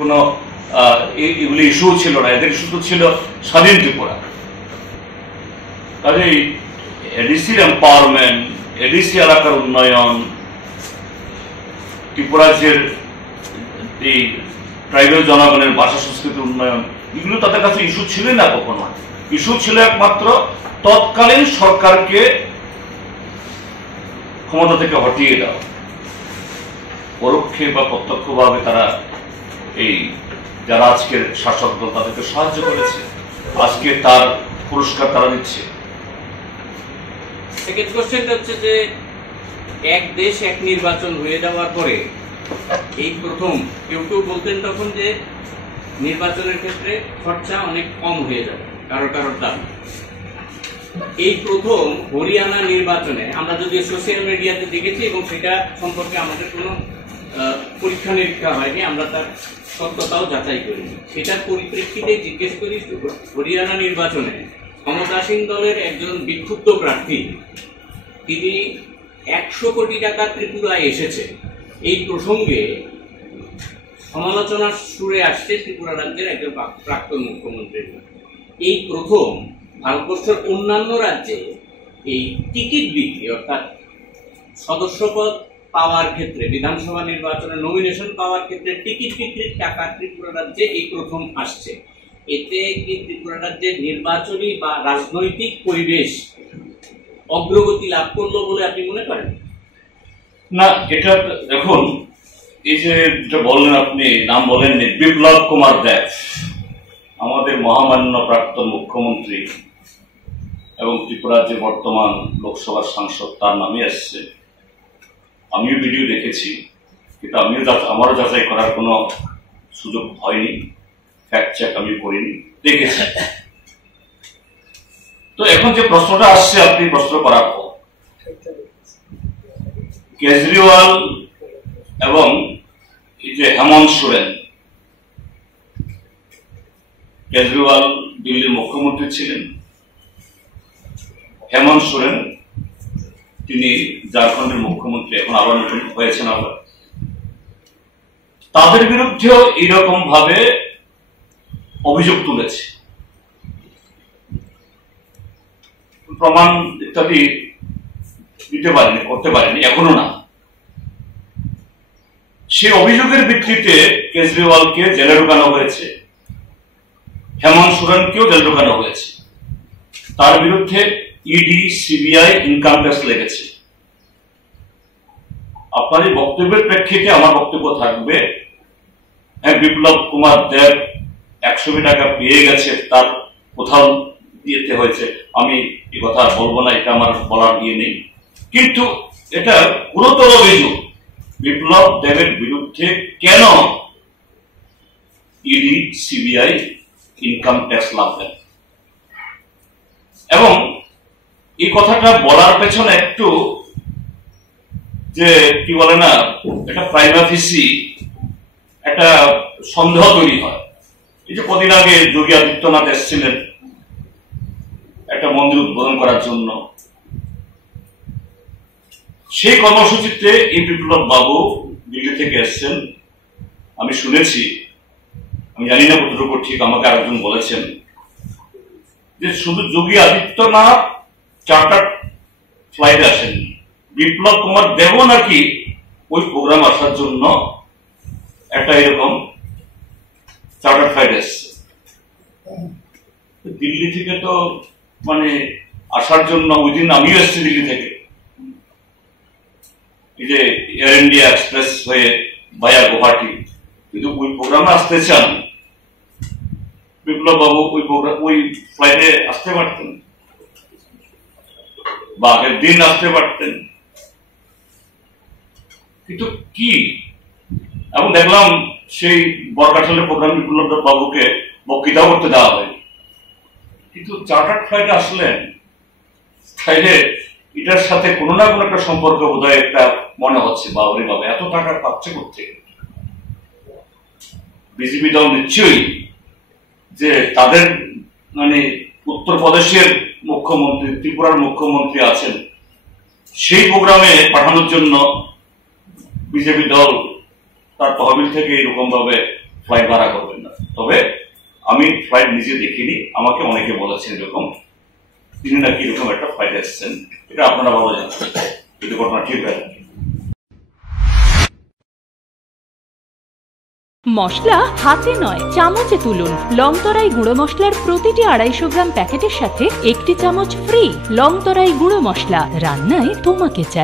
কোনো এগুলি ইস্যু ছিল না, এদের ইস্যু তো ছিল স্বাধীন ত্রিপুরা। কাজেই এডিসির এম্পাওয়ারমেন্ট, এডিসি এলাকার উন্নয়ন, ত্রিপুরাজ্যের এই ট্রাইবাল জনগণের ভাষা সংস্কৃতির উন্নয়ন, এগুলো তাদের কাছে ইস্যু ছিল না কখনো। ইস্যু ছিল একমাত্র তৎকালীন সরকারকে ক্ষমতা থেকে হটিয়ে দেওয়া। পরোক্ষে বা প্রত্যক্ষভাবে তারা এই যারা আজকের শাসক দল তাদেরকে সাহায্য করেছে, আজকে তার পুরস্কার তারা দিচ্ছে। সেকেন্ড কোশ্চেনটা হচ্ছে যে এক দেশ এক নির্বাচন হয়ে যাওয়ার পরে এই প্রথম কেউ কেউ বলতেন তখন যে নির্বাচনের ক্ষেত্রে খরচা অনেক কম হয়ে যাবে কারোর দাবি। এই প্রথম হরিয়ানা নির্বাচনে আমরা যদিও সোশ্যাল মিডিয়াতে দেখেছি এবং সেটা সম্পর্কে আমাদের কোনো পরীক্ষা নিরীক্ষা হয়নি, আমরা তার সত্যতাও যাচাই করিনি। সেটার পরিপ্রেক্ষিতে জিজ্ঞেস করি, হরিয়ানা নির্বাচনে ক্ষমতাসীন দলের একজন বিক্ষুব্ধ প্রার্থী তিনি 100 কোটি টাকা ত্রিপুরায় এসেছে, এই প্রসঙ্গে সমালোচনার সুরে আসছে ত্রিপুরা রাজ্যের একজন প্রাক্তন মুখ্যমন্ত্রীর। এই প্রথম ভারতবর্ষের অন্যান্য রাজ্যে এই টিকিট বিক্রি অর্থাৎ সদস্যপদ পাওয়ার ক্ষেত্রে, বিধানসভা নির্বাচনে নমিনেশন পাওয়ার ক্ষেত্রে টিকিট বিক্রির টাকা ত্রিপুরা রাজ্যে এই প্রথম আসছে। এতে কি ত্রিপুরা রাজ্যের নির্বাচনী বা রাজনৈতিক পরিবেশ অগ্রগতি লাভ করলো বলে আপনি মনে করেন? না, এটা দেখুন, এই যে বললেন আপনি, নাম বলেননি, বিপ্লব কুমার দেব আমাদের মহামান্য প্রাক্তন মুখ্যমন্ত্রী এবং ত্রিপুরার যে বর্তমান লোকসভার সাংসদ, তার নামে আসছে। আমিও ভিডিও দেখেছি, কিন্তু আমারও যাচাই করার কোনো সুযোগ হয়নি, ফ্যাক্ট চেক আমি করিনি, দেখেছি। তো এখন যে প্রশ্নটা আসছে আপনি প্রশ্ন করার পর, কেজরিওয়াল এবং এই যে হেমন্ত সোরেন, কেজরিওয়াল দিল্লির মুখ্যমন্ত্রী ছিলেন, হেমন্ত সোরেন তিনি ঝাড়খণ্ডের মুখ্যমন্ত্রী, এখন আবার নতুন হয়েছেন। আবার তাদের বিরুদ্ধেও এইরকম ভাবে অভিযোগ তুলেছে, প্রমাণ ইত্যাদি দিতে পারেনি, করতে পারেনি, এখনো না। সেই অভিযোগের ভিত্তিতে কেজরিওয়ালকে জেলে ঢোকানো হয়েছে, হেমন্ত সোরেনকেও জেলে ঢোকানো হয়েছে। তার বিরুদ্ধে ইডি, সিবিআই, ইনকাম ট্যাক্স লেগেছে। আপনার এই বক্তব্যের প্রেক্ষিতে আমার বক্তব্য থাকবে, হ্যাঁ, বিপ্লব কুমার দেব 100 কোটি টাকা পেয়ে গেছে, তার কোথাও দিতে হয়েছে, আমি এই কথা বলবো না, এটা আমার বলার ইয়ে নেই। কিন্তু এটা গুরুতর অভিযোগ, বিপ্লব দেবের বিরুদ্ধে কেন ইডি, সিবিআই, ইনকাম ট্যাক্স লাগবে? এবং এই কথাটা বলার পেছনে একটু যে কি বলে না, একটা প্রাইভেসি, একটা সন্দেহ তৈরি হয়। এই যে কদিন আগে যোগী আদিত্যনাথ এসেছিলেন একটা মন্দির উদ্বোধন করার জন্য, সেই কর্মসূচিতে এই বিপ্লব বাবু দিল্লি থেকে এসছেন। আমি শুনেছি, আমি জানি না কতটুকু ঠিক, আমাকে আরেকজন বলেছেন যে শুধু যোগী আদিত্যনাথ চার্টার ফ্লাইটে আসেন, বিপ্লব কুমার দেব নাকি ওই প্রোগ্রাম আসার জন্য একটা এরকম চার্টার ফ্লাইট এসছে। দিল্লি থেকে তো মানে আসার জন্য ওই দিন আমিও এসছি দিল্লি থেকে, এই যে এয়ার ইন্ডিয়া এক্সপ্রেস হয়ে ভায়া গুয়াহাটি, কিন্তু ওই প্রোগ্রামে আসতে চান বিপ্লব বাবু, ওই ফ্লাইটে আসতে পারতেন বা আগের দিন আসতে পারতেন, কিন্তু কি। এবং দেখলাম সেই বরকাঠালের প্রোগ্রাম বিপ্লব বাবুকে বক্তৃতা করতে দেওয়া হয়নি, কিন্তু চার্টার ফ্লাইটে আসলেন। তাইলে এটার সাথে কোনো না কোনো একটা সম্পর্ক বোধহয় একটা মনে হচ্ছে, বা ওরে বাবা এত টাকা পাচ্ছে করতে। বিজেপি দল নিশ্চয়ই যে তাদের মানে উত্তরপ্রদেশের মুখ্যমন্ত্রী, ত্রিপুরার মুখ্যমন্ত্রী আছেন, সেই প্রোগ্রামে পাঠানোর জন্য বিজেপি দল তার তহবিল থেকে এরকম ভাবে ফ্লাইট ভাড়া করবেন না। তবে আমি ফ্লাইট নিজে দেখিনি, আমাকে অনেকে বলেছেন এরকম তিনি নাকি এরকম একটা ফ্লাইট এসেছেন। এটা আপনারা ভালো জানেন, এটা ঘটনা ঠিক হয়। মশলা হাতে নয় চামচে তুলুন। লংতরাই গুঁড়ো মশলার প্রতিটি 250 গ্রাম প্যাকেটের সাথে 1টি চামচ ফ্রি। লংতরাই গুঁড়ো মশলা, রান্নায় তোমাকে চাই।